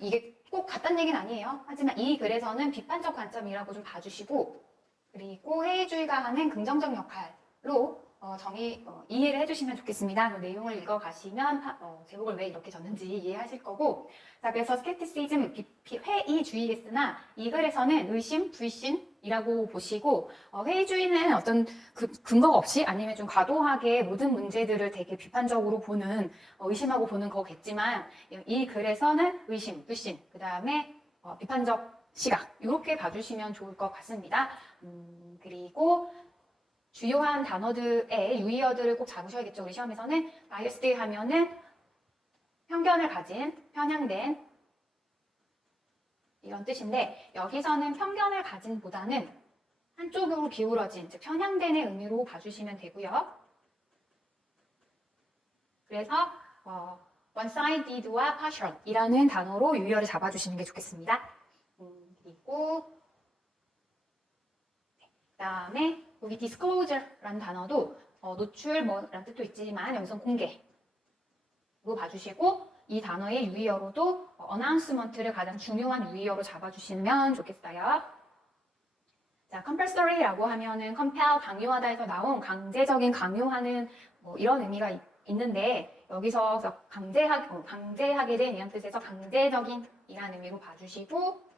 이게 꼭 같다는 얘기는 아니에요. 하지만 이 글에서는 비판적 관점이라고 좀 봐주시고, 그리고 회의주의가 하는 긍정적 역할로 이해를 해주시면 좋겠습니다. 그 내용을 읽어가시면 제목을 왜 이렇게 졌는지 이해하실 거고, 자, 그래서 스케티시즘, 회의주의겠으나 이 글에서는 의심, 불신이라고 보시고, 회의주의는 어떤 근거가 없이 아니면 좀 과도하게 모든 문제들을 되게 비판적으로 보는, 의심하고 보는 거겠지만, 이 글에서는 의심, 불신, 그 다음에 비판적 시각, 이렇게 봐주시면 좋을 것 같습니다. 그리고 주요한 단어들의 유의어들을 꼭 잡으셔야겠죠. 우리 시험에서는 biased 하면은 편견을 가진, 편향된 이런 뜻인데, 여기서는 편견을 가진 보다는 한쪽으로 기울어진, 즉 편향된의 의미로 봐주시면 되고요. 그래서 one-sided와 partial 이라는 단어로 유의어를 잡아주시는 게 좋겠습니다. 그리고 그 다음에 여기 disclosure라는 단어도 노출 라는 뜻도 있지만 여기서는 공개로 봐주시고, 이 단어의 유의어로도 announcement를 가장 중요한 유의어로 잡아주시면 좋겠어요. 자, compulsory라고 하면은 compel, 강요하다에서 나온 강제적인, 강요하는 이런 의미가 있는데, 여기서 강제하게 된 이런 뜻에서 강제적인 이라는 의미로 봐주시고,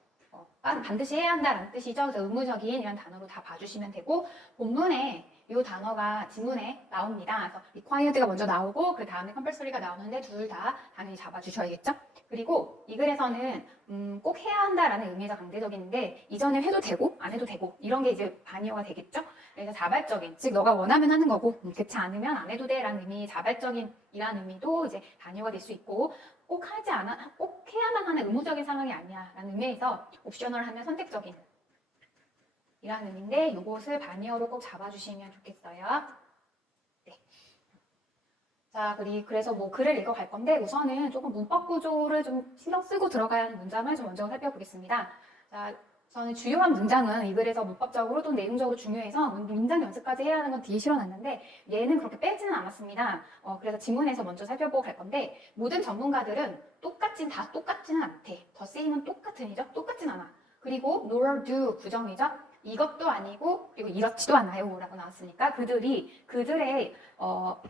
반드시 해야 한다라는 뜻이죠. 그래서 의무적인 이런 단어로 다 봐주시면 되고, 본문에 이 단어가 지문에 나옵니다. 그래서 required가 먼저 나오고 그 다음에 compulsory가 나오는데 둘 다 당연히 잡아주셔야겠죠. 그리고 이 글에서는 꼭 해야 한다라는 의미에서 강제적인데, 이전에 해도 되고 안 해도 되고 이런 게 이제 반의어가 되겠죠. 그래서 자발적인, 즉 너가 원하면 하는 거고 그렇지 않으면 안 해도 돼라는 의미, 자발적인 이라는 의미도 이제 반의어가 될 수 있고, 꼭 해야만 하는 의무적인 상황이 아니야 라는 의미에서 옵셔널 하면 선택적인 이라는 의미인데, 이것을 반의어로 꼭 잡아주시면 좋겠어요. 네. 자, 그래서 글을 읽어갈 건데, 우선은 조금 문법 구조를 좀 신경 쓰고 들어가야 하는 문장을 좀 먼저 살펴보겠습니다. 자, 저는 주요한 문장은 이 글에서 문법적으로 또 내용적으로 중요해서 문장 연습까지 해야 하는 건 뒤에 실어놨는데, 얘는 그렇게 빼지는 않았습니다. 그래서 지문에서 먼저 살펴보고 갈 건데, 모든 전문가들은 다 똑같지는 않대. 더 쓰임은 똑같은이죠? 똑같진 않아. 그리고 nor do 부정이죠? 이것도 아니고, 그리고 이렇지도 않아요 라고 나왔으니까 그들의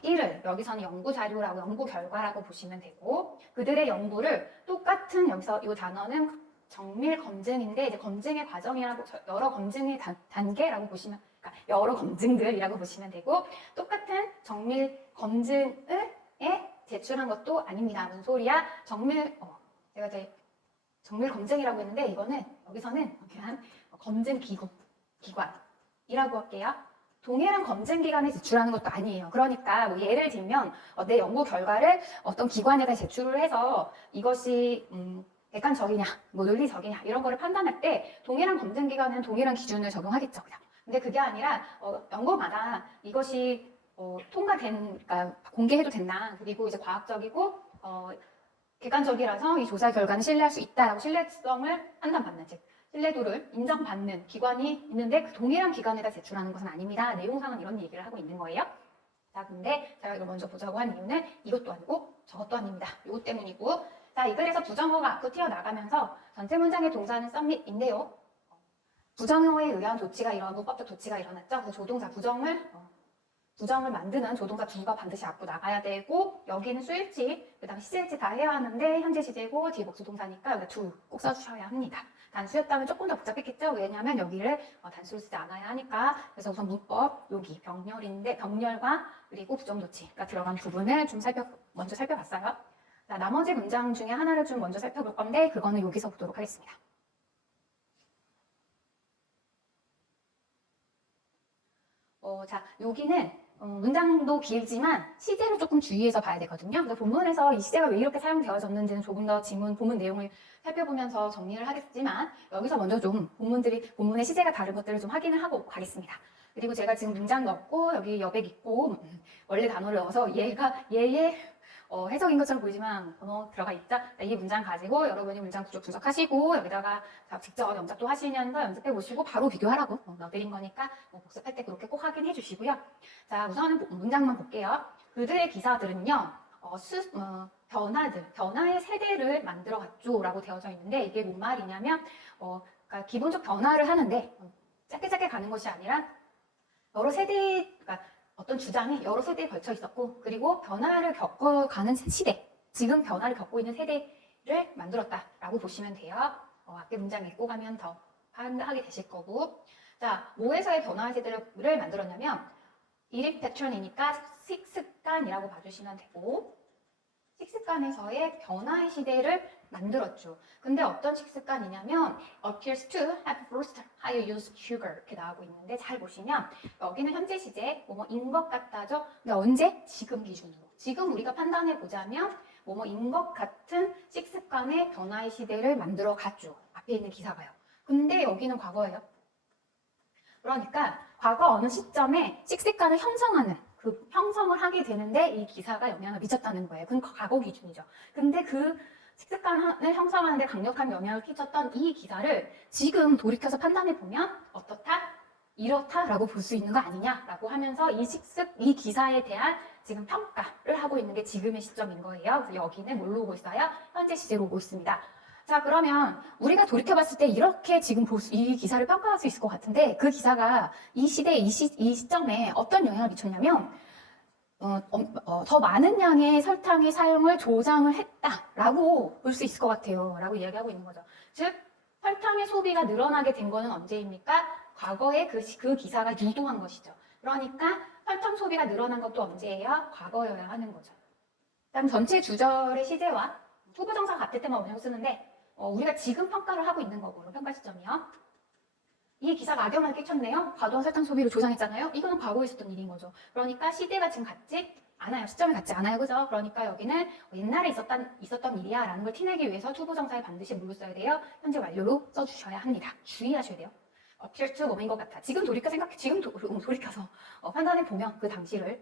일을 여기서는 연구 자료라고, 연구 결과라고 보시면 되고, 그들의 연구를 똑같은, 여기서 이 단어는 정밀 검증인데, 이제 검증의 과정이라고, 여러 검증의 단계라고 보시면, 그러니까 여러 검증들이라고 보시면 되고, 똑같은 정밀 검증에 제출한 것도 아닙니다. 무슨 소리야? 제가 이제 정밀 검증이라고 했는데, 이거는 여기서는 그냥 검증 기관이라고 할게요. 동일한 검증 기관에 제출하는 것도 아니에요. 그러니까 예를 들면 내 연구 결과를 어떤 기관에다 제출을 해서 이것이 객관적이냐, 논리적이냐 이런 거를 판단할 때 동일한 검증 기관은 동일한 기준을 적용하겠죠. 그냥. 근데 그게 아니라 연구마다 이것이 그러니까 공개해도 된다. 그리고 이제 과학적이고 객관적이라서 이 조사 결과는 신뢰할 수 있다라고 신뢰성을 판단받는, 즉 신뢰도를 인정받는 기관이 있는데 그 동일한 기관에다 제출하는 것은 아닙니다. 내용상은 이런 얘기를 하고 있는 거예요. 자, 근데 제가 이걸 먼저 보자고 한 이유는 이것도 아니고 저것도 아닙니다. 이것 때문이고, 자, 이 글에서 부정어가 앞으로 튀어나가면서 전체 문장의 동사는 submit인데요. 부정어에 의한 문법적 조치가 일어났죠. 그래서 조동사 부정을 만드는 조동사 do가 반드시 앞으로 나가야 되고, 여기는 수일치, 그 다음에 시제일치 다 해야 하는데 현재 시제고 뒤에 목수 동사니까 여기 do 꼭 써주셔야 합니다. 단수였다면 조금 더 복잡했겠죠. 왜냐하면 여기를 단수로 쓰지 않아야 하니까. 그래서 우선 문법 여기 병렬과 그리고 부정조치가 들어간 부분을 좀 먼저 살펴봤어요. 자, 나머지 문장 중에 하나를 좀 먼저 살펴볼 건데, 그거는 여기서 보도록 하겠습니다. 자, 여기는 문장도 길지만 시제를 조금 주의해서 봐야 되거든요. 그래서 본문에서 이 시제가 왜 이렇게 사용되어졌는지는 조금 더 본문 내용을 살펴보면서 정리를 하겠지만, 여기서 먼저 좀 본문의 시제가 다른 것들을 좀 확인을 하고 가겠습니다. 그리고 제가 지금 문장 넣고 여기 여백 있고 원래 단어를 넣어서 얘의 해석인 것처럼 보이지만 번호 들어가 있죠. 이 문장 가지고 여러분이 문장 구조 분석하시고 여기다가 직접 염작도 하시면서 연습해 보시고 바로 비교하라고 넣어드린 거니까 복습할 때 그렇게 꼭 확인해 주시고요. 자, 우선은 문장만 볼게요. 그들의 기사들은요, 변화의 세대를 만들어 갔죠라고 되어져 있는데 이게 뭔 말이냐면 그러니까 기본적 변화를 하는데 짧게 가는 것이 아니라 여러 세대, 그러니까 어떤 주장이 여러 세대에 걸쳐 있었고 그리고 변화를 겪어가는 시대, 지금 변화를 겪고 있는 세대를 만들었다라고 보시면 돼요. 앞에 문장 읽고 가면 더 하게 되실 거고. 자, 뭐에서의 변화의 세대를 만들었냐면 일입 패턴이니까 식습관이라고 봐주시면 되고 식습관에서의 변화의 시대를 만들었죠. 근데 어떤 식습관이냐면 appears to have first higher use sugar 이렇게 나오고 있는데 잘 보시면 여기는 현재 시제 뭐뭐인 것 같다죠. 근데 언제? 지금 기준으로. 지금 우리가 판단해 보자면 뭐뭐인 것 같은 식습관의 변화의 시대를 만들어 갔죠. 앞에 있는 기사가요. 근데 여기는 과거예요. 그러니까 과거 어느 시점에 식습관을 형성하는 그 형성을 하게 되는데 이 기사가 영향을 미쳤다는 거예요. 그건 과거 기준이죠. 근데 그 식습관을 형성하는 데 강력한 영향을 끼쳤던 이 기사를 지금 돌이켜서 판단해 보면 어떻다? 이렇다라고 볼 수 있는 거 아니냐라고 하면서 이 기사에 대한 지금 평가를 하고 있는 게 지금의 시점인 거예요. 그래서 여기는 뭘로 오고 있어요? 현재 시제로 오고 있습니다. 자, 그러면 우리가 돌이켜봤을 때 이렇게 지금 이 기사를 평가할 수 있을 것 같은데 그 기사가 이 시대에 이 시점에 어떤 영향을 미쳤냐면 더 많은 양의 설탕의 사용을 조장을 했다라고 볼 수 있을 것 같아요. 라고 이야기하고 있는 거죠. 즉, 설탕의 소비가 늘어나게 된 거는 언제입니까? 과거에 그 기사가 유도한 것이죠. 그러니까 설탕 소비가 늘어난 것도 언제예요? 과거여야 하는 거죠. 그다음 전체 주절의 시제와 투부정사 같을 때만 원형 쓰는데 우리가 지금 평가를 하고 있는 거고요. 평가 시점이요. 이 기사가 악영향을 끼쳤네요. 과도한 설탕 소비를 조장했잖아요. 이거는 과거에 있었던 일인 거죠. 그러니까 시대가 지금 같지 않아요. 시점이 같지 않아요. 그죠? 그러니까 여기는 옛날에 있었던 일이야 라는 걸 티내기 위해서 투부정사에 반드시 뭘로 써야 돼요? 현재 완료로 써주셔야 합니다. 주의하셔야 돼요. appear to 뭐인 것 같아. 지금 돌이켜서 판단해 보면 그 당시의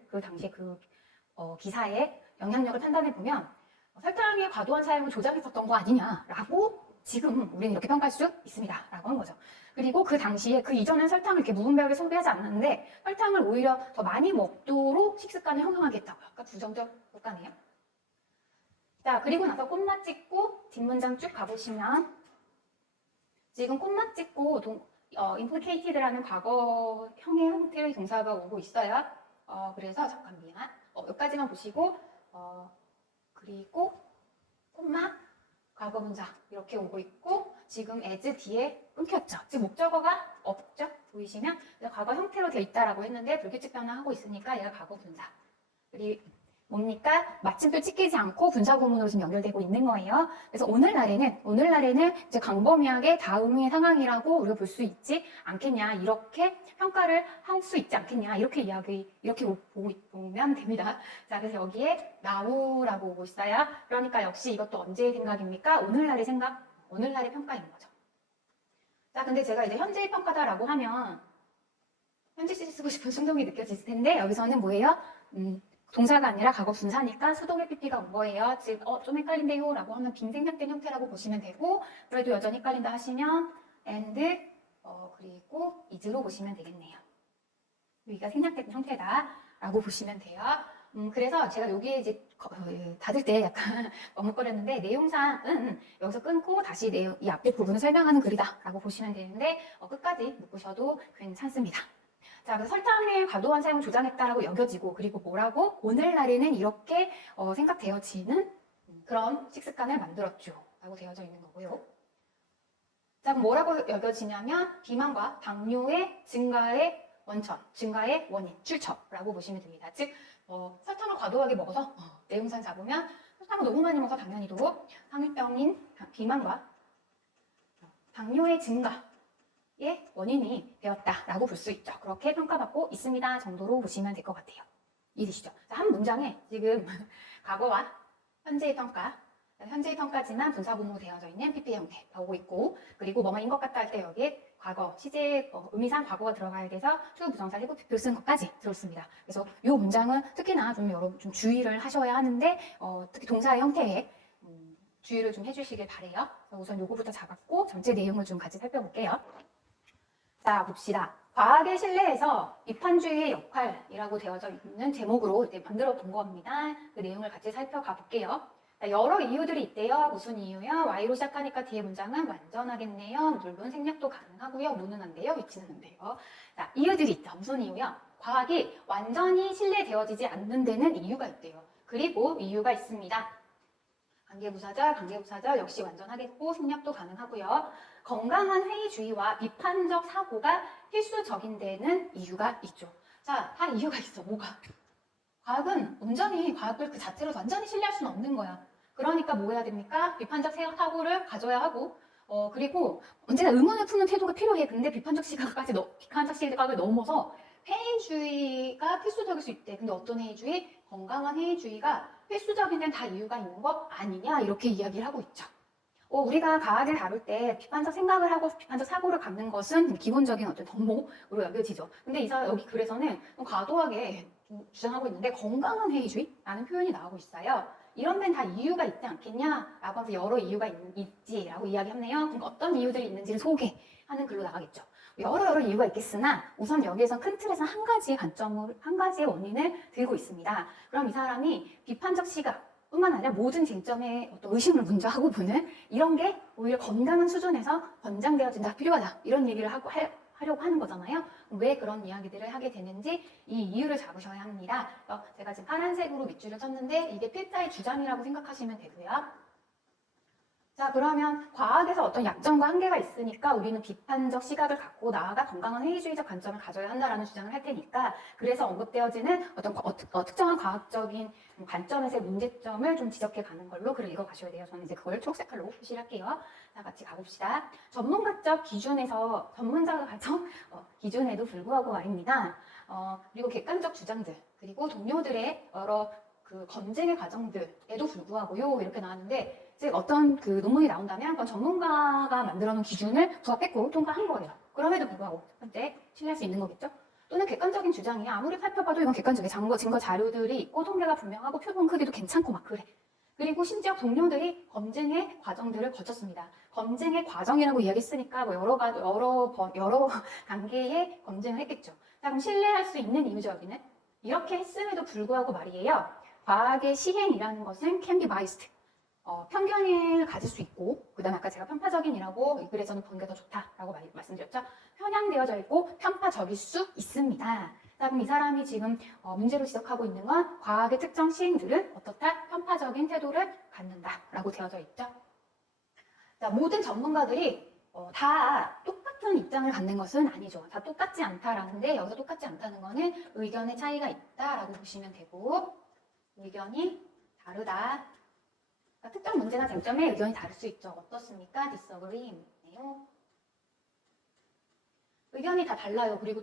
기사의 영향력을 판단해 보면 설탕의 과도한 사용을 조장했었던 거 아니냐라고 지금 우리는 이렇게 평가할 수 있습니다. 라고 한 거죠. 그리고 그 당시에 그 이전엔 설탕을 이렇게 무분별하게 소비하지 않았는데 설탕을 오히려 더 많이 먹도록 식습관을 형성하겠다고요. 아까 부정적 효과네요. 자, 그리고 나서 꽃맛 찍고 뒷문장 쭉 가보시면 지금 꽃맛 찍고 implicated라는 과거형의 형태의 동사가 오고 있어요. 그래서 잠깐만 여기까지만 보시고 그리고 꽃맛 과거 분사 이렇게 오고 있고 지금 as 뒤에 끊겼죠. 즉 목적어가 없죠. 보이시면 과거 형태로 되어 있다라고 했는데 불규칙 변화하고 있으니까 얘가 과거 분사. 그리고 뭡니까? 마침표 찍히지 않고 분사 구문으로 지금 연결되고 있는 거예요. 그래서 오늘날에는 이제 광범위하게 다음의 상황이라고 우리가 볼 수 있지 않겠냐, 이렇게 평가를 할 수 있지 않겠냐, 이렇게 보면 됩니다. 자, 그래서 여기에 now라고 오고 있어요. 그러니까 역시 이것도 언제의 생각입니까? 오늘날의 생각, 오늘날의 평가인 거죠. 자, 근데 제가 이제 현재의 평가다라고 하면 현재 시제 쓰고 싶은 충동이 느껴질 텐데 여기서는 뭐예요? 동사가 아니라 과거 분사니까 수동의 PP가 온 거예요. 즉, 좀 헷갈린데요 라고 하면 빈생략된 형태라고 보시면 되고 그래도 여전히 헷갈린다 하시면 and, 그리고 is로 보시면 되겠네요. 여기가 생략된 형태다 라고 보시면 돼요. 그래서 제가 여기에 이제 닫을 때 약간 머뭇거렸는데 내용상은 여기서 끊고 다시 이 앞에 부분을 설명하는 글이다 라고 보시면 되는데 끝까지 묶으셔도 괜찮습니다. 자, 그래서 설탕의 과도한 사용을 조장했다라고 여겨지고 그리고 뭐라고? 오늘날에는 이렇게 생각되어지는 그런 식습관을 만들었죠 라고 되어져 있는 거고요. 자, 그럼 뭐라고 여겨지냐면 비만과 당뇨의 증가의 원천, 증가의 원인, 출처라고 보시면 됩니다. 즉, 설탕을 과도하게 먹어서 내용상 잡으면 설탕을 너무 많이 먹어서 당연히도 당뇨병인 비만과 당뇨의 증가 의 원인이 되었다라고 볼 수 있죠. 그렇게 평가받고 있습니다 정도로 보시면 될 것 같아요. 이해되시죠? 한 문장에 지금 과거와 현재의 평가, 현재의 평가지만 분사구문으로 되어져 있는 PP 형태가 오고 있고 그리고 뭐뭐인 것 같다 할 때 여기에 과거, 시제, 의미상 과거가 들어가야 돼서 to 부정사 해부 PP 쓴 것까지 들었습니다. 그래서 이 문장은 특히나 좀 주의를 하셔야 하는데 특히 동사의 형태에 주의를 좀 해주시길 바래요. 우선 요거부터 잡았고 전체 내용을 좀 같이 살펴볼게요. 자, 봅시다. 과학의 신뢰에서 비판주의의 역할이라고 되어져 있는 제목으로 만들어 본 겁니다. 그 내용을 같이 살펴가 볼게요. 여러 이유들이 있대요. 무슨 이유요? Y로 시작하니까 뒤에 문장은 완전하겠네요. 물론 생략도 가능하고요. 무는 안 돼요. 위치는 안 돼요. 자, 이유들이 있죠. 무슨 이유요? 과학이 완전히 신뢰되어지지 않는 데는 이유가 있대요. 그리고 이유가 있습니다. 관계부사절 역시 완전하겠고 생략도 가능하고요. 건강한 회의주의와 비판적 사고가 필수적인 데는 이유가 있죠. 자, 다 이유가 있어. 뭐가? 과학은 온전히 과학을 그 자체로 완전히 신뢰할 수는 없는 거야. 그러니까 뭐 해야 됩니까? 비판적 사고를 가져야 하고 그리고 언제나 의문을 푸는 태도가 필요해. 근데 비판적 시각을 넘어서 회의주의가 필수적일 수 있대. 근데 어떤 회의주의? 건강한 회의주의가 필수적인 데는 다 이유가 있는 거 아니냐? 이렇게 이야기를 하고 있죠. 우리가 과학을 다룰 때 비판적 생각을 하고 비판적 사고를 갖는 것은 기본적인 어떤 덕목으로 여겨지죠. 근데 여기 글에서는 좀 과도하게 주장하고 있는데 건강한 회의주의라는 표현이 나오고 있어요. 이런 데는 다 이유가 있지 않겠냐? 라고 하면서 여러 이유가 있지라고 이야기하네요. 그럼 어떤 이유들이 있는지를 소개하는 글로 나가겠죠. 여러 이유가 있겠으나 우선 여기에서 큰 틀에서 한 가지의 원인을 들고 있습니다. 그럼 이 사람이 비판적 시각 뿐만 아니라 모든 쟁점에 어떤 의심을 먼저 하고 보는 이런 게 오히려 건강한 수준에서 권장되어진다, 필요하다 이런 얘기를 하려고 하는 거잖아요. 왜 그런 이야기들을 하게 되는지 이 이유를 잡으셔야 합니다. 제가 지금 파란색으로 밑줄을 쳤는데 이게 필자의 주장이라고 생각하시면 되고요. 자, 그러면 과학에서 어떤 약점과 한계가 있으니까 우리는 비판적 시각을 갖고 나아가 건강한 회의주의적 관점을 가져야 한다라는 주장을 할 테니까 그래서 언급되어지는 어떤 특정한 과학적인 관점에서의 문제점을 좀 지적해 가는 걸로 글을 읽어가셔야 돼요. 저는 이제 그걸 초록색깔로 표시를 할게요. 자, 같이 가봅시다. 전문가적 기준에서 전문자가 가정 기준에도 불구하고 말입니다. 그리고 객관적 주장들 그리고 동료들의 여러 그 검증의 과정들에도 불구하고요. 이렇게 나왔는데 즉 어떤 그 논문이 나온다면 그건 전문가가 만들어 놓은 기준을 부합했고 통과한 거예요. 그럼에도 불구하고 첫 번째 신뢰할 수 있는 거겠죠? 또는 객관적인 주장이 아무리 살펴봐도 이건 객관적인 증거 자료들이 있고 통계가 분명하고 표본 크기도 괜찮고 막 그래. 그리고 심지어 동료들이 검증의 과정들을 거쳤습니다. 검증의 과정이라고 이야기했으니까 뭐 여러 단계의 검증을 했겠죠. 자, 그럼 신뢰할 수 있는 이유죠, 여기는. 이렇게 했음에도 불구하고 말이에요. 과학의 시행이라는 것은 can be biased. 편견을 가질 수 있고 그 다음에 아까 제가 편파적인이라고 이 글에서는 본 게 더 좋다라고 말씀드렸죠. 편향되어져 있고 편파적일 수 있습니다. 자, 그럼 이 사람이 지금 문제로 지적하고 있는 건 과학의 특정 시행들은 어떻다? 편파적인 태도를 갖는다라고 되어져 있죠. 자, 모든 전문가들이 다 똑같은 입장을 갖는 것은 아니죠. 다 똑같지 않다라는데 여기서 똑같지 않다는 거는 의견의 차이가 있다라고 보시면 되고 의견이 다르다. 그러니까 특정 문제나 쟁점에 의견이 다를 수 있죠. 어떻습니까? disagree네요. 의견이 다 달라요. 그리고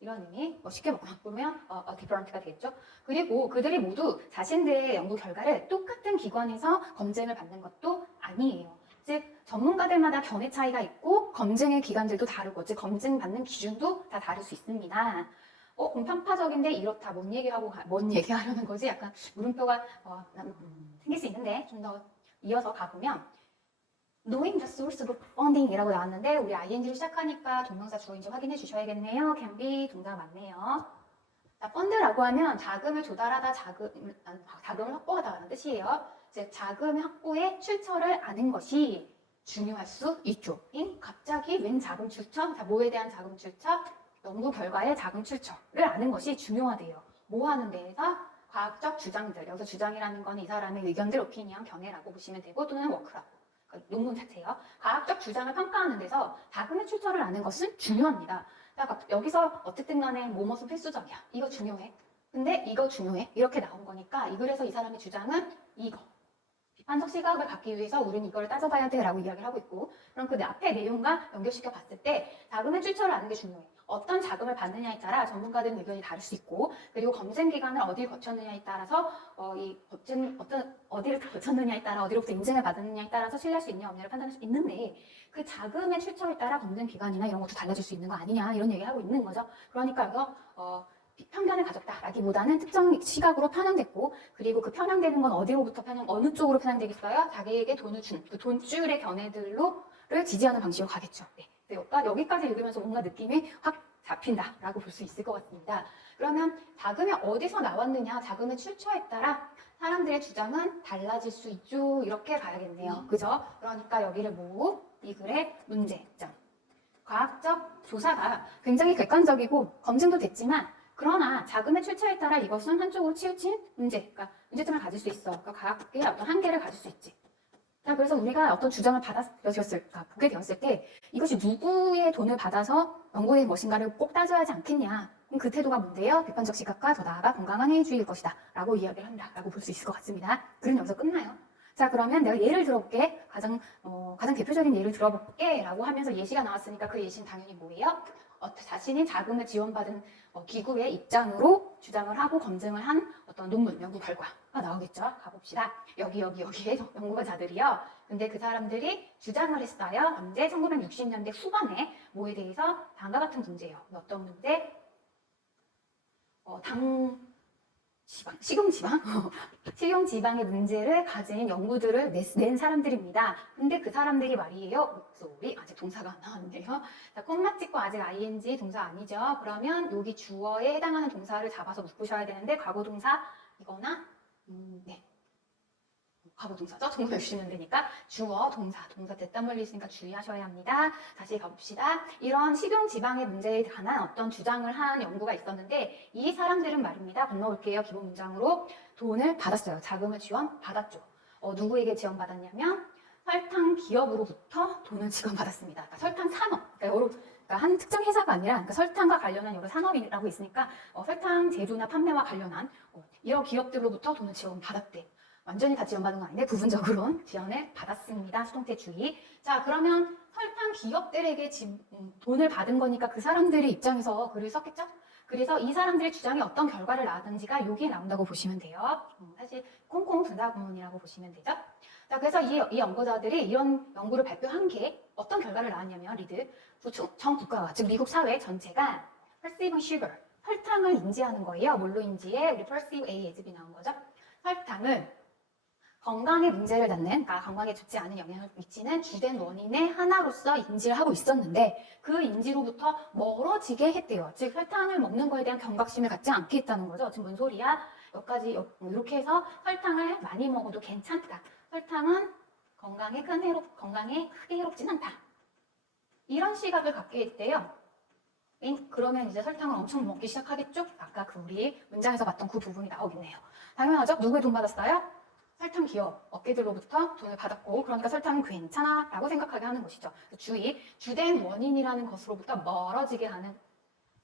이런 의미, 쉽게 보면 different가 되겠죠. 그리고 그들이 모두 자신들의 연구 결과를 똑같은 기관에서 검증을 받는 것도 아니에요. 즉 전문가들마다 견해 차이가 있고 검증의 기관들도 다르고 즉 검증받는 기준도 다 다를 수 있습니다. 그럼 편파적인데 이렇다. 뭔 얘기하려는 거지? 약간 물음표가 생길 수 있는데 좀 더 이어서 가보면 knowing the source of funding 이라고 나왔는데 우리 ing를 시작하니까 동명사 주어인지 확인해 주셔야겠네요. can be 동사가 맞네요. 자, 펀드라고 하면 자금을 조달하다, 자금을 확보하다라는 뜻이에요. 즉 자금 확보의 출처를 아는 것이 중요할 수 있죠. 갑자기 웬 자금 출처? 자, 뭐에 대한 자금 출처? 연구 결과의 자금 출처를 아는 것이 중요하대요. 뭐 하는 데에서? 과학적 주장들. 여기서 주장이라는 건 이 사람의 의견들, 오피니언, 견해라고 보시면 되고 또는 워크라고. 그러니까 논문 자체요. 과학적 주장을 평가하는 데서 자금의 출처를 아는 것은 중요합니다. 자, 여기서 어쨌든 간에 뭐뭐는 필수적이야. 이거 중요해. 근데 이거 중요해. 이렇게 나온 거니까 이 글에서 이 사람의 주장은 이거. 비판적 시각을 갖기 위해서 우리는 이걸 따져봐야 돼 라고 이야기를 하고 있고 그럼 그 앞에 내용과 연결시켜 봤을 때 자금의 출처를 아는 게 중요해. 어떤 자금을 받느냐에 따라 전문가들은 의견이 다를 수 있고 그리고 검증 기관을 어디를 거쳤느냐에 따라서 어디를 거쳤느냐에 따라 어디로부터 인증을 받았느냐에 따라서 신뢰할 수 있냐 없냐를 판단할 수 있는데 그 자금의 출처에 따라 검증 기관이나 이런 것도 달라질 수 있는 거 아니냐 이런 얘기를 하고 있는 거죠. 그러니까 이거 편견을 가졌다라기보다는 특정 시각으로 편향됐고 그리고 그 편향되는 건 어디로부터 어느 쪽으로 편향되겠어요? 자기에게 돈을 준 그 돈줄의 견해들로를 지지하는 방식으로 가겠죠. 네. 여기까지 읽으면서 뭔가 느낌이 확 잡힌다라고 볼 수 있을 것 같습니다. 그러면 자금이 어디서 나왔느냐, 자금의 출처에 따라 사람들의 주장은 달라질 수 있죠. 이렇게 봐야겠네요. 그죠? 그러니까 여기를 이 글의 문제점. 과학적 조사가 굉장히 객관적이고 검증도 됐지만 그러나 자금의 출처에 따라 이것은 한쪽으로 치우친 그러니까 문제점을 가질 수 있어. 그러니까 과학의 어떤 한계를 가질 수 있지. 자, 그래서 우리가 어떤 주장을 보게 되었을 때 이것이 누구의 돈을 받아서 연구된 것인가를 꼭 따져야 하지 않겠냐. 그럼 그 태도가 뭔데요? 비판적 시각과 더 나아가 건강한 회의주의일 것이다. 라고 이야기를 한다. 라고 볼 수 있을 것 같습니다. 글은 여기서 끝나요. 자, 그러면 내가 예를 들어볼게. 가장 대표적인 예를 들어볼게. 라고 하면서 예시가 나왔으니까 그 예시는 당연히 뭐예요? 자신이 자금을 지원받은 기구의 입장으로 주장을 하고 검증을 한 어떤 논문, 연구 결과가 나오겠죠. 가봅시다. 여기에 연구자들이요. 근데 그 사람들이 주장을 했어요. 언제? 1960년대 후반에 뭐에 대해서 다음과 같은 문제예요. 어떤 문제? 식용지방의 문제를 가진 연구들을 낸 사람들입니다. 근데 그 사람들이 말이에요. 목소리, 아직 동사가 안 나왔네요. 자, 콤마 찍고 아직 ing 동사 아니죠. 그러면 여기 주어에 해당하는 동사를 잡아서 묶으셔야 되는데 과거동사 이거나 네. 과거동사죠. 1960년대니까 주어, 동사 됐단 말이 있으니까 주의하셔야 합니다. 다시 가봅시다. 이런 식용지방의 문제에 관한 어떤 주장을 한 연구가 있었는데 이 사람들은 말입니다. 건너올게요. 기본 문장으로 돈을 받았어요. 자금을 지원받았죠. 누구에게 지원받았냐면 설탕 기업으로부터 돈을 지원받았습니다. 그러니까 설탕 산업, 그러니까 한 특정 회사가 아니라 그러니까 설탕과 관련한 여러 산업이라고 있으니까 설탕 제조나 판매와 관련한 이런 기업들로부터 돈을 지원받았대. 완전히 다 지원받은 건 아닌데 부분적으로는 지원을 받았습니다. 수동태 주의. 자, 그러면 설탕 기업들에게 돈을 받은 거니까 그 사람들의 입장에서 글을 썼겠죠? 그래서 이 사람들의 주장이 어떤 결과를 낳았는지가 여기에 나온다고 보시면 돼요. 사실 콩콩 분사구문이라고 보시면 되죠. 자, 그래서 이 연구자들이 이런 연구를 발표한 게 어떤 결과를 낳았냐면 전 국가가, 즉 미국 사회 전체가 perceiving sugar, 설탕을 인지하는 거예요. 뭘로 인지해? 우리 perceive A 예습이 나온 거죠. 설탕을 건강에 문제를 낳는, 그러니까 건강에 좋지 않은 영향을 미치는 주된 원인의 하나로서 인지를 하고 있었는데 그 인지로부터 멀어지게 했대요. 즉 설탕을 먹는 거에 대한 경각심을 갖지 않게 했다는 거죠. 지금 뭔 소리야? 여기까지 이렇게 해서 설탕을 많이 먹어도 괜찮다. 설탕은 건강에 크게 해롭진 않다. 이런 시각을 갖게 했대요. 그러면 이제 설탕을 엄청 먹기 시작하겠죠? 아까 우리 문장에서 봤던 그 부분이 나오겠네요. 당연하죠? 누구의 돈 받았어요? 설탕 기업, 업계들로부터 돈을 받았고 그러니까 설탕은 괜찮아 라고 생각하게 하는 것이죠. 주의, 주된 원인이라는 것으로부터 멀어지게 하는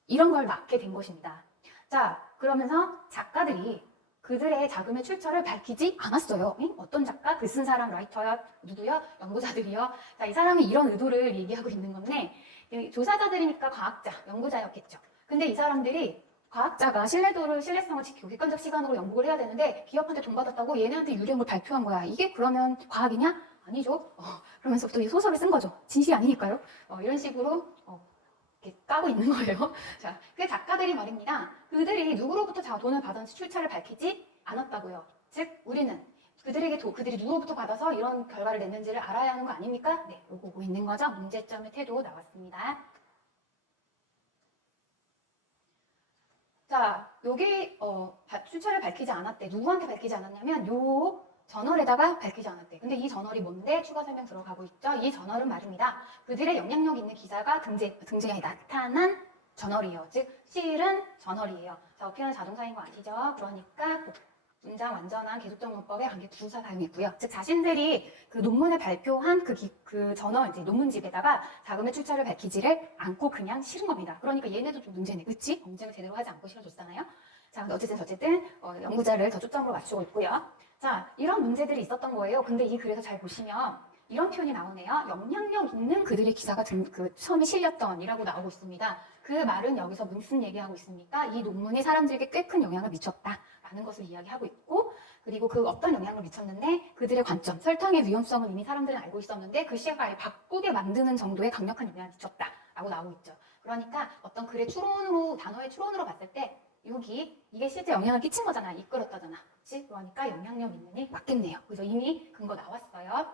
이런 걸 막게 된 것입니다. 자, 그러면서 작가들이 그들의 자금의 출처를 밝히지 않았어요. 어떤 작가? 글 쓴 사람, 라이터요? 누구요? 연구자들이요? 자, 이 사람이 이런 의도를 얘기하고 있는 건데 조사자들이니까 과학자, 연구자였겠죠. 근데 이 사람들이 과학자가 신뢰성을 지키고 객관적 시간으로 연구를 해야 되는데 기업한테 돈 받았다고 얘네한테 유리한 걸 발표한 거야. 이게 그러면 과학이냐? 아니죠. 그러면서부터 이 소설을 쓴 거죠. 진실이 아니니까요. 이런 식으로 이렇게 까고 있는 거예요. 자, 그 작가들이 말입니다. 그들이 누구로부터 돈을 받았는지 출처를 밝히지 않았다고요. 즉 우리는 그들이 누구로부터 받아서 이런 결과를 냈는지를 알아야 하는 거 아닙니까? 네, 요거 오고 있는 거죠. 문제점의 태도 나왔습니다. 자, 여기 출처를 밝히지 않았대. 누구한테 밝히지 않았냐면 요 저널에다가 밝히지 않았대. 근데 이 저널이 뭔데? 추가 설명 들어가고 있죠. 이 저널은 말입니다. 그들의 영향력 있는 기사가 등장에 나타난 저널이에요. 즉 실은 저널이에요. 자, 어피어는 자동사인 거 아시죠? 그러니까 문장 완전한 계속적 문법에 관계 부사 사용했고요. 즉 자신들이 그 논문을 발표한 그 저널 이제 논문집에다가 자금의 출처를 밝히지를 않고 그냥 실은 겁니다. 그러니까 얘네도 좀 문제네, 그렇지? 검증을 제대로 하지 않고 실어줬잖아요. 자, 근데 어쨌든 연구자를 더 초점으로 맞추고 있고요. 자, 이런 문제들이 있었던 거예요. 근데 이 글에서 잘 보시면 이런 표현이 나오네요. 영향력 있는 그들의 기사가 처음에 실렸던이라고 나오고 있습니다. 그 말은 여기서 무슨 얘기하고 있습니까? 이 논문이 사람들에게 꽤 큰 영향을 미쳤다. 라는 것을 이야기하고 있고 그리고 그 어떤 영향을 미쳤는데 그들의 관점, 설탕의 위험성을 이미 사람들은 알고 있었는데 그 시각을 바꾸게 만드는 정도의 강력한 영향을 미쳤다 라고 나오고 있죠. 그러니까 어떤 글의 단어의 추론으로 봤을 때 이게 실제 영향을 끼친 거잖아. 이끌었다잖아. 그치? 그러니까 영향력 있는이 맞겠네요. 그래서 이미 근거 나왔어요.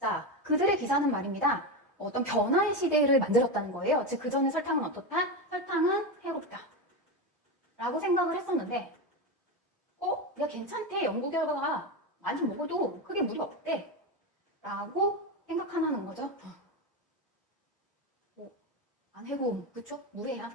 자, 그들의 기사는 말입니다. 어떤 변화의 시대를 만들었다는 거예요. 즉, 그 전에 설탕은 어떻다? 설탕은 해롭다. 라고 생각을 했었는데, 야, 괜찮대. 연구 결과가 많이 먹어도 크게 무리 없대. 라고 생각하는 거죠. 안 해고, 그쵸? 무해야.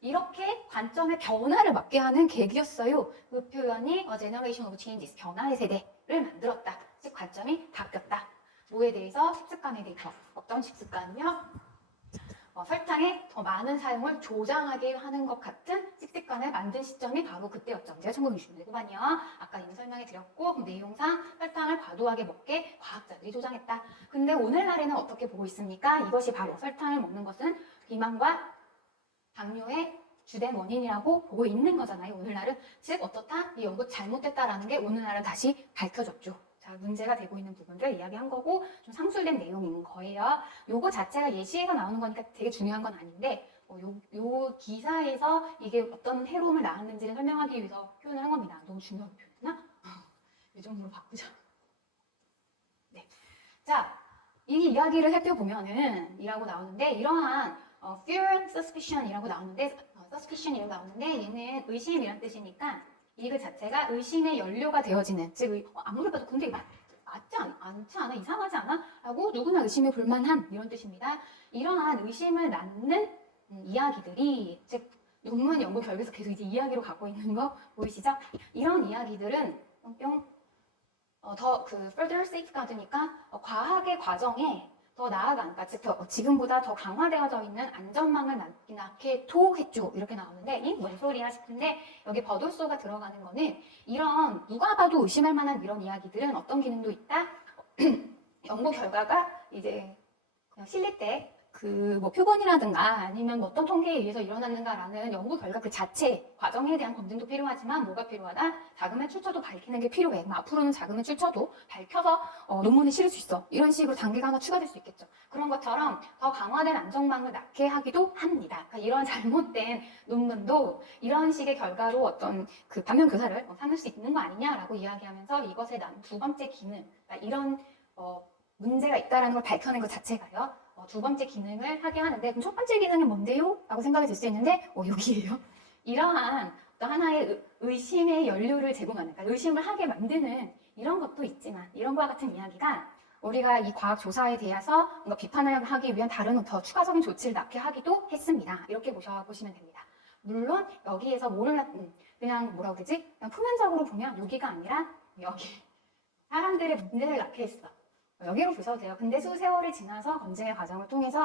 이렇게 관점의 변화를 맞게 하는 계기였어요. 그 표현이 A generation of changes, 변화의 세대를 만들었다. 즉 관점이 바뀌었다. 뭐에 대해서? 식습관에 대해서. 어떤 식습관은요? 설탕의 더 많은 사용을 조장하게 하는 것 같은 식습관을 만든 시점이 바로 그때였죠. 이제 1960년대 후반이요. 아까 이미 설명해 드렸고 그 내용상 설탕을 과도하게 먹게 과학자들이 조장했다. 근데 오늘날에는 어떻게 보고 있습니까? 이것이 바로 설탕을 먹는 것은 비만과 당뇨의 주된 원인이라고 보고 있는 거잖아요. 오늘날은. 즉 어떻다? 이 연구 잘못됐다라는 게 오늘날은 다시 밝혀졌죠. 자, 문제가 되고 있는 부분들 이야기한 거고 좀 상술된 내용인 거예요. 요거 자체가 예시에서 나오는 거니까 되게 중요한 건 아닌데 요 기사에서 이게 어떤 해로움을 낳았는지를 설명하기 위해서 표현을 한 겁니다. 너무 중요하게 표현했나? 이 정도로 바꾸자. 네. 자, 이 이야기를 살펴보면은 이라고 나오는데 이러한 fear, suspicion이라고 나오는데 suspicion이라고 나오는데 얘는 의심이란 뜻이니까 이 글 자체가 의심의 연료가 되어지는 즉 아무리 봐도 근데 맞지 않지 않아? 이상하지 않아? 라고 누구나 의심해 볼 만한 이런 뜻입니다. 이러한 의심을 낳는 이야기들이 즉 논문 연구 결과에서 계속 이제 이야기로 갖고 있는 거 보이시죠? 이런 이야기들은 더 further safeguard니까 과학의 과정에 더 나아가니까 즉 지금보다 더 강화되어져 있는 안전망을 낳게도 했죠. 이렇게 나오는데 이 뭔 소리야 싶은데 여기 버돌소가 들어가는 거는 이런 누가 봐도 의심할 만한 이런 이야기들은 어떤 기능도 있다. 연구 결과가 이제 그냥 실릴 때 뭐 표본이라든가 아니면 어떤 통계에 의해서 일어났는가라는 연구 결과 그 자체 과정에 대한 검증도 필요하지만 뭐가 필요하다? 자금의 출처도 밝히는 게 필요해. 앞으로는 자금의 출처도 밝혀서 논문에 실을 수 있어. 이런 식으로 단계가 하나 추가될 수 있겠죠. 그런 것처럼 더 강화된 안전망을 낳게 하기도 합니다. 그러니까 이런 잘못된 논문도 이런 식의 결과로 어떤 그 반면 교사를 삼을 수 있는 거 아니냐라고 이야기하면서 이것에 난 두 번째 기능, 그러니까 이런 문제가 있다는 걸 밝혀낸 것 자체가요. 두 번째 기능을 하게 하는데 그럼 첫 번째 기능은 뭔데요? 라고 생각이 들 수 있는데 여기에요. 이러한 어떤 하나의 의심의 연료를 제공하는 그러니까 의심을 하게 만드는 이런 것도 있지만 이런 것과 같은 이야기가 우리가 이 과학 조사에 대해서 뭔가 비판을 하기 위한 다른 더 추가적인 조치를 낳게 하기도 했습니다. 이렇게 보시면 됩니다. 물론 여기에서 그냥 뭐라고 그러지? 그냥 표면적으로 보면 여기가 아니라 여기 사람들의 문제를 낳게 했어. 여기로 보셔도 돼요. 근데 수세월이 지나서 검증의 과정을 통해서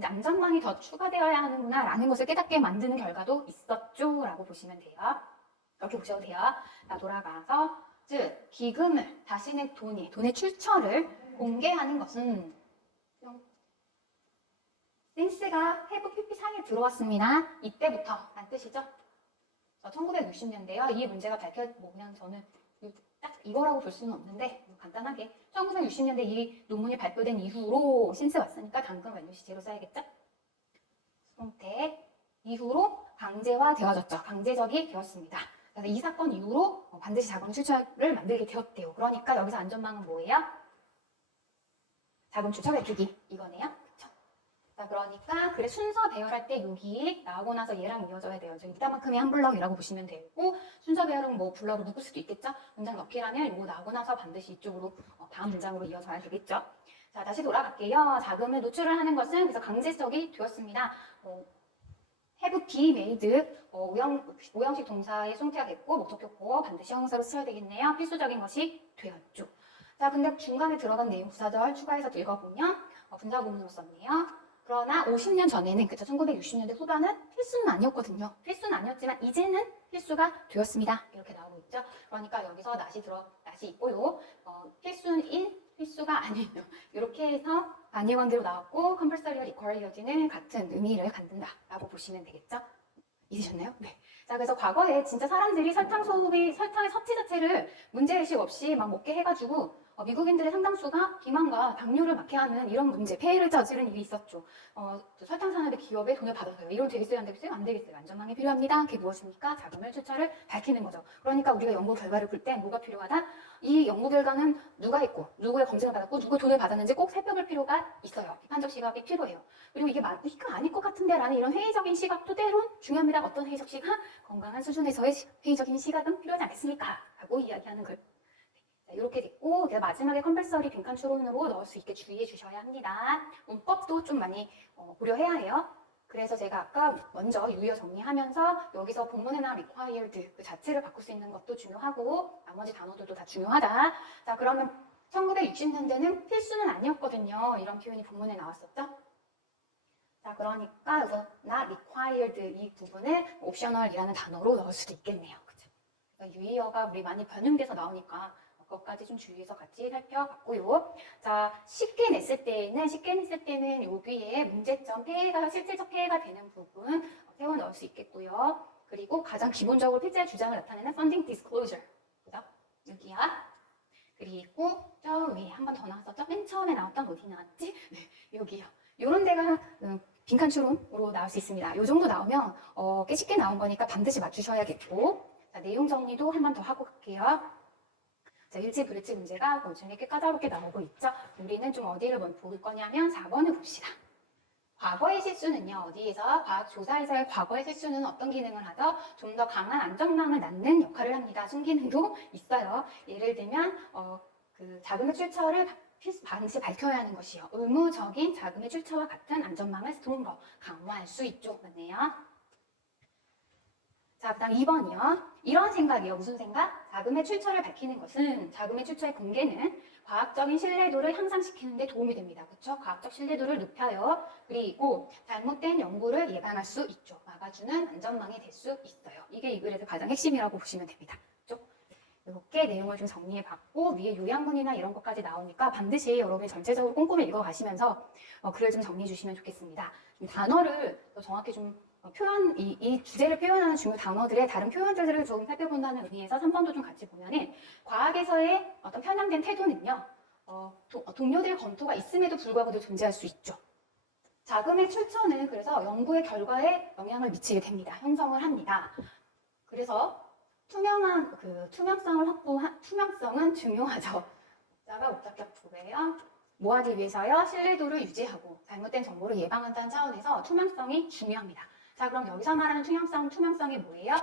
안전망이 더 추가되어야 하는구나 라는 것을 깨닫게 만드는 결과도 있었죠 라고 보시면 돼요. 이렇게 보셔도 돼요. 자, 돌아가서 즉 기금을 자신의 돈의 출처를 공개하는 것은 센스가 해부 PP상에 들어왔습니다. 이때부터 란 뜻이죠. 1960년대요. 이 문제가 그냥 저는 딱 이거라고 볼 수는 없는데 간단하게 1960년대 이 논문이 발표된 이후로 신스 왔으니까 당근 완료 시제로 써야겠죠? 수동태 이후로 강제화되어졌죠. 강제적이 되었습니다. 그래서 이 사건 이후로 반드시 자금 출처를 만들게 되었대요. 그러니까 여기서 안전망은 뭐예요? 자금 출처 밝히기 이거네요. 그쵸? 자, 그러니까 글의 순서 배열할 때 여기 나오고 나서 얘랑 이어져야 돼요. 이따만큼이 한 블럭이라고 보시면 되고 순서 배열은 뭐 블럭을 묶을 수도 있겠죠. 문장 넣기라면 이거 나오고 나서 반드시 이쪽으로 다음 문장으로 이어져야 되겠죠. 자, 다시 돌아갈게요. 자금을 노출을 하는 것은 그래서 강제적이 되었습니다. have be made 오형식 동사의 수동태가 됐고 목적격보 반드시 형용사로 써야 되겠네요. 필수적인 것이 되었죠. 자, 근데 중간에 들어간 내용 부사절 추가해서 읽어보면 분사구문으로 썼네요. 그러나 50년 전에는 그쵸 1960년대 후반은 필수는 아니었거든요. 필수는 아니었지만 이제는 필수가 되었습니다. 이렇게 나오고 있죠. 그러니까 여기서 낫이 있고요. 필수가 아니에요. 이렇게 해서 관계관계로 나왔고 compulsory와 required는 같은 의미를 갖는다라고 보시면 되겠죠. 이해되셨나요? 네. 자, 그래서 과거에 진짜 사람들이 설탕의 섭취 자체를 문제의식 없이 막 먹게 해가지고 미국인들의 상당수가 비만과 당뇨를 막해하는 이런 문제, 폐해를 저지른 일이 있었죠. 설탕 산업의 기업에 돈을 받아서요. 이런 되겠어요? 안 되겠어요? 안 되겠어요. 안전망이 필요합니다. 그게 무엇입니까? 자금을 출처를 밝히는 거죠. 그러니까 우리가 연구 결과를 볼 때 뭐가 필요하다? 이 연구 결과는 누가 했고, 누구의 검증을 받았고, 누구 돈을 받았는지 꼭 살펴볼 필요가 있어요. 비판적 시각이 필요해요. 그리고 이게 이거 아닐 것 같은데 라는 이런 회의적인 시각도 때론 중요합니다. 어떤 회의적 시각? 건강한 수준에서의 회의적인 시각은 필요하지 않겠습니까? 라고 이야기하는 글. 이렇게 됐고, 마지막에 컴펄서리 빈칸 추론으로 넣을 수 있게 주의해 주셔야 합니다. 문법도 좀 많이 고려해야 해요. 그래서 제가 아까 먼저 유의어 정리하면서 여기서 본문에 나온 required 그 자체를 바꿀 수 있는 것도 중요하고 나머지 단어들도 다 중요하다. 자, 그러면 1960년대는 필수는 아니었거든요. 이런 표현이 본문에 나왔었죠. 자, 그러니까 여기서 not required 이 부분을 optional이라는 단어로 넣을 수도 있겠네요. 그쵸? 그러니까 유의어가 우리 많이 변형돼서 나오니까 그것까지 좀 주의해서 같이 살펴봤고요. 자, 쉽게 냈을 때는 여기에 문제점, 실질적 폐해가 되는 부분 세워 넣을 수 있겠고요. 그리고 가장 기본적으로 필자의 주장을 나타내는 funding disclosure. 그죠? 여기야. 그리고 저 위에 한 번 더 나왔었죠? 맨 처음에 나왔던 어디 나왔지? 네, 여기요. 요런 데가 빈칸 추론으로 나올 수 있습니다. 요 정도 나오면 꽤 쉽게 나온 거니까 반드시 맞추셔야겠고. 자, 내용 정리도 한 번 더 하고 갈게요. 자, 일치 불일치 문제가 요즘에 꽤 까다롭게 나오고 있죠. 우리는 좀 어디를 볼 거냐면 4번을 봅시다. 과거의 실수는요, 어디에서 과학 조사에서의 과거의 실수는 어떤 기능을 하죠? 좀 더 강한 안전망을 낳는 역할을 합니다. 순기능도 있어요. 예를 들면 그 자금의 출처를 반드시 밝혀야 하는 것이요. 의무적인 자금의 출처와 같은 안전망을 좀 더 강화할 수 있죠. 맞네요. 자, 그 다음 2번이요. 이런 생각이요. 무슨 생각? 자금의 출처를 밝히는 것은 자금의 출처의 공개는 과학적인 신뢰도를 향상시키는 데 도움이 됩니다. 그렇죠? 과학적 신뢰도를 높여요. 그리고 잘못된 연구를 예방할 수 있죠. 막아주는 안전망이 될 수 있어요. 이게 이 글에서 가장 핵심이라고 보시면 됩니다. 그렇죠? 이렇게 내용을 좀 정리해봤고 위에 요약문이나 이런 것까지 나오니까 반드시 여러분이 전체적으로 꼼꼼히 읽어가시면서 글을 좀 정리해 주시면 좋겠습니다. 단어를 더 정확히 좀 이 주제를 표현하는 중요 단어들의 다른 표현들을 좀 살펴본다는 의미에서 3번도 좀 같이 보면은 과학에서의 어떤 편향된 태도는요, 동료들의 검토가 있음에도 불구하고도 존재할 수 있죠. 자금의 출처는 그래서 연구의 결과에 영향을 미치게 됩니다. 형성을 합니다. 그래서 투명성은 중요하죠. 자가 옥탑격 부예요. 뭐하기 위해서요? 신뢰도를 유지하고 잘못된 정보를 예방한다는 차원에서 투명성이 중요합니다. 자, 그럼 여기서 말하는 투명성이 뭐예요?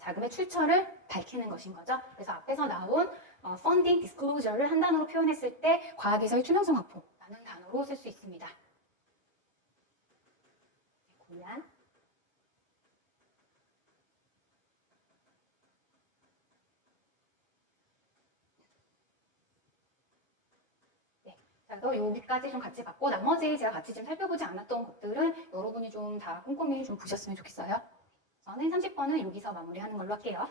자금의 출처를 밝히는 것인 거죠. 그래서 앞에서 나온 funding disclosure를 한 단어로 표현했을 때 과학에서의 투명성 확보라는 단어로 쓸 수 있습니다. 고난. 그래서 여기까지 좀 같이 봤고 나머지 제가 같이 좀 살펴보지 않았던 것들은 여러분이 좀 다 꼼꼼히 좀 보셨으면 좋겠어요. 저는 30번은 여기서 마무리하는 걸로 할게요.